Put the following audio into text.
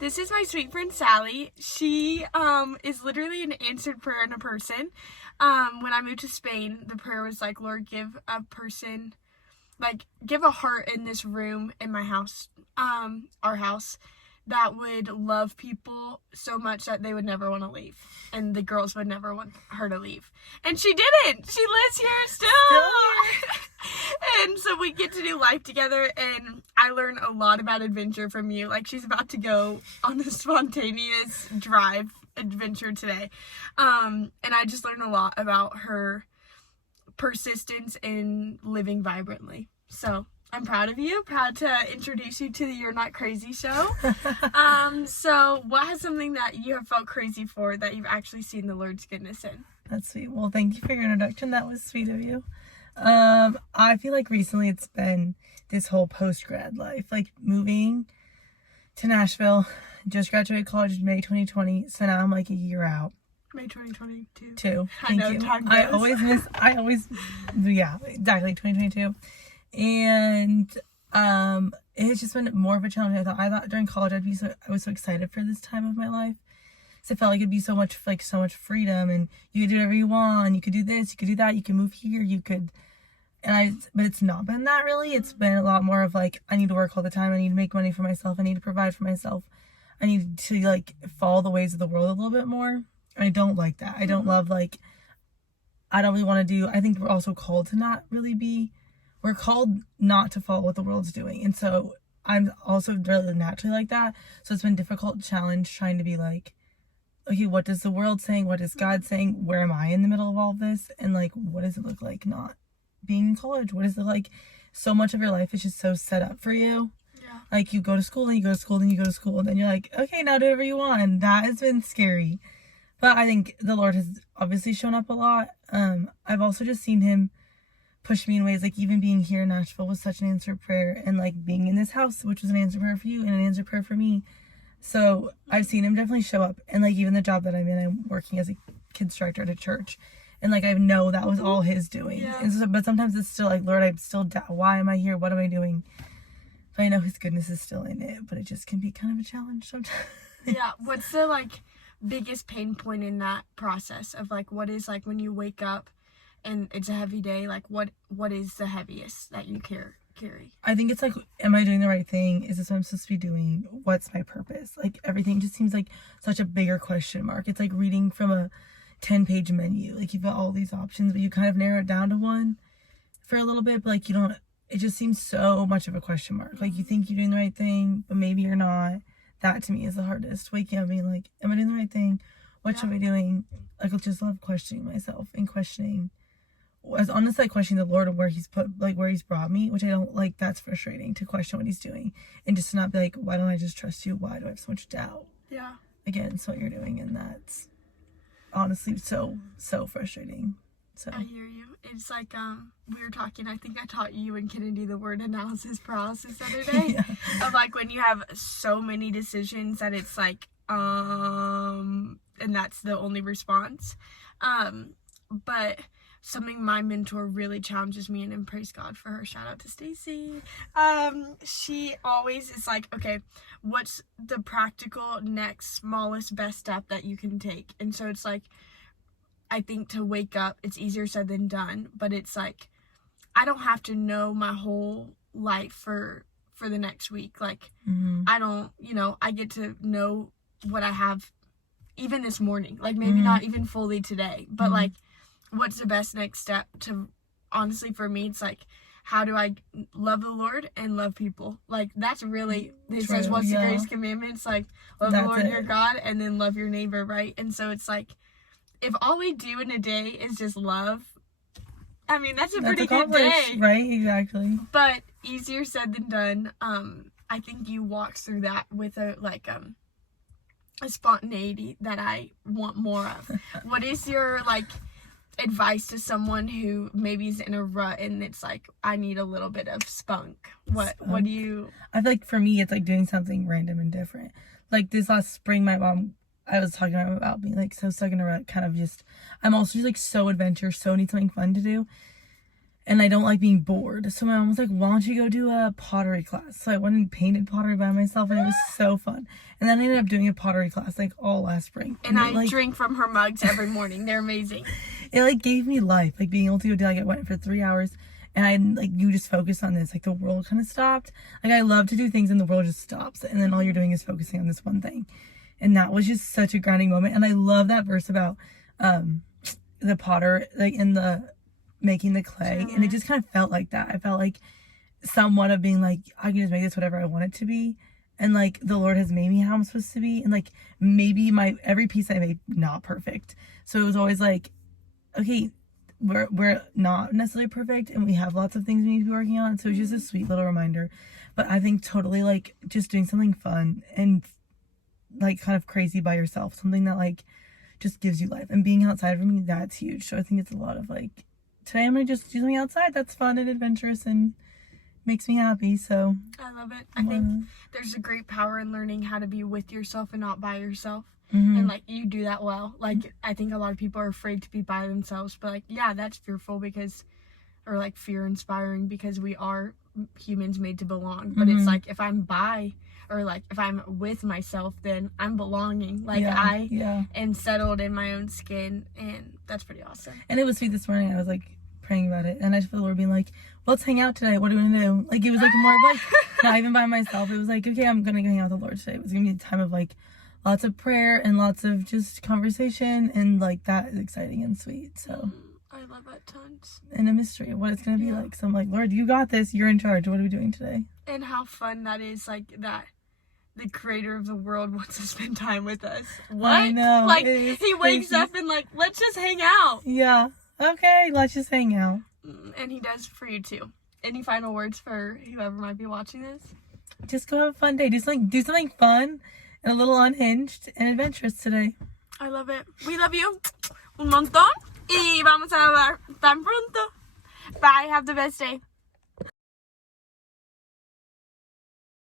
This is my sweet friend Sally. She is literally an answered prayer in a person. When I moved to Spain, the prayer was like, Lord, give a person, like, give a heart in this room in my house, our house, that would love people so much that they would never want to leave. And the girls would never want her to leave. And she didn't. She lives here still. And so we get to do life together, and I learn a lot about adventure from you. Like, she's about to go on a spontaneous drive adventure today. And I just learned a lot about her persistence in living vibrantly. So I'm proud of you. Proud to introduce you to the You're Not Crazy show. So what has something that you have felt crazy for that you've actually seen the Lord's goodness in? That's sweet. Well, thank you for your introduction. That was sweet of you. I feel like recently it's been this whole post-grad life, like moving to Nashville. Just graduated college in May 2020, so now I'm like a year out. May 2022. Thank you. Time I always, yeah, exactly, 2022. And it's just been more of a challenge. I thought during college I was so excited for this time of my life. So it felt like it'd be so much freedom, and you could do whatever you want. You could do this, you could do that, you can move here, you could. But it's not been that really. It's been a lot more of like, I need to work all the time. I need to make money for myself. I need to provide for myself. I need to like follow the ways of the world a little bit more. And I don't like that. I don't love I don't really want to do. I think we're also called to not really be. We're called not to follow what the world's doing. And so I'm also really naturally like that. So it's been a difficult challenge trying to be like, okay, what does the world saying? What is God saying? Where am I in the middle of all of this? And like, what does it look like not being in college? What is it like? So much of your life is just so set up for you. Yeah. Like, you go to school, and you go to school, then you go to school, and then you're like, okay, now do whatever you want. And that has been scary. But I think the Lord has obviously shown up a lot. I've also just seen him push me in ways, like even being here in Nashville was such an answered prayer, and like being in this house, which was an answered prayer for you and an answered prayer for me. So I've seen him definitely show up. And like even the job that I'm in, I'm working as a kids director at a church, and like I know that was all his doing. Yeah. And so, but sometimes it's still like, Lord, I'm still why am I here? What am I doing? But I know his goodness is still in it, but it just can be kind of a challenge sometimes. Yeah. What's the like biggest pain point in that process of like, what is like when you wake up and it's a heavy day, like what is the heaviest that you carry? I think it's like, am I doing the right thing? Is this what I'm supposed to be doing? What's my purpose? Like everything just seems like such a bigger question mark. It's like reading from a 10-page menu. Like you've got all these options, but you kind of narrow it down to one for a little bit, but like you don't, it just seems so much of a question mark. Like you think you're doing the right thing, but maybe you're not. That to me is the hardest. Waking up being like, am I doing the right thing? What should I be doing? Like I just love questioning myself and questioning. I was honestly like questioning the Lord of where he's brought me, which I don't like. That's frustrating to question what he's doing and just to not be like, why don't I just trust you? Why do I have so much doubt? Yeah. Against what you're doing, and that's honestly so frustrating. So I hear you. It's like we were talking, I think I taught you and Kennedy the word analysis paralysis the other day. Yeah. Of like when you have so many decisions that it's like and that's the only response. But something my mentor really challenges me in, and praise God for her. Shout out to Stacy. She always is like, okay, what's the practical next smallest best step that you can take? And so it's like, I think to wake up, it's easier said than done, but it's like, I don't have to know my whole life for the next week. Like, I don't, I get to know what I have even this morning, like maybe not even fully today, but like, what's the best next step to, honestly, for me, it's like, how do I love the Lord and love people? Like, that's really, it says, what's the greatest commandment? It's like, love the Lord your God and then love your neighbor, right? And so it's like, if all we do in a day is just love, I mean, that's a pretty good day. Right, exactly. But easier said than done. I think you walk through that with a spontaneity that I want more of. What is your, advice to someone who maybe is in a rut and it's like, I need a little bit of spunk? What do you... I feel like for me, it's like doing something random and different. Like this last spring, my mom, I was talking to her about being like so stuck in a rut, kind of just, I'm also just like so adventurous, so need something fun to do. and I don't like being bored. So my mom was like, why don't you go do a pottery class? So I went and painted pottery by myself, and it was so fun. And then I ended up doing a pottery class like all last spring. And I drink from her mugs every morning. They're amazing. It like gave me life, like being able to go do, like I went for 3 hours, and I like, you just focus on this, like the world kind of stopped. Like I love to do things and the world just stops, and then all you're doing is focusing on this one thing. And that was just such a grounding moment. And I love that verse about the potter, like in the making the clay, and it just kind of felt like that. I felt like somewhat of being like, I can just make this whatever I want it to be, and like the Lord has made me how I'm supposed to be, and like maybe my every piece I made not perfect. So it was always like, okay, we're not necessarily perfect, and we have lots of things we need to be working on. So it's just a sweet little reminder. But I think totally like just doing something fun and like kind of crazy by yourself, something that like just gives you life, and being outside for me, that's huge. So I think it's a lot of like, today I'm gonna just do something outside that's fun and adventurous and makes me happy. So I love it. I think there's a great power in learning how to be with yourself and not by yourself. Mm-hmm. And like you do that well. Like I think a lot of people are afraid to be by themselves, but like yeah, that's fearful because, or like fear inspiring, because we are humans made to belong. But it's like if I'm by, or like if I'm with myself, then I'm belonging. Like I am settled in my own skin, and that's pretty awesome. And it was sweet this morning. I was like praying about it, and I just felt the Lord being like, well, let's hang out today. What are we gonna do? Like it was like more of like not even by myself. It was like, okay, I'm gonna go hang out with the Lord today. It was gonna be a time of like lots of prayer and lots of just conversation, and like that is exciting and sweet. So I love it tons. And a mystery of what it's gonna be like. So I'm like, Lord, you got this. You're in charge. What are we doing today? And how fun that is, like that the creator of the world wants to spend time with us. What? I know. Like he wakes up and like, let's just hang out. Yeah. Okay, let's just hang out. And he does for you too. Any final words for whoever might be watching this? Just go have a fun day. Do something fun and a little unhinged and adventurous today. I love it. We love you un montón. Y vamos a hablar tan pronto. Bye. Have the best day.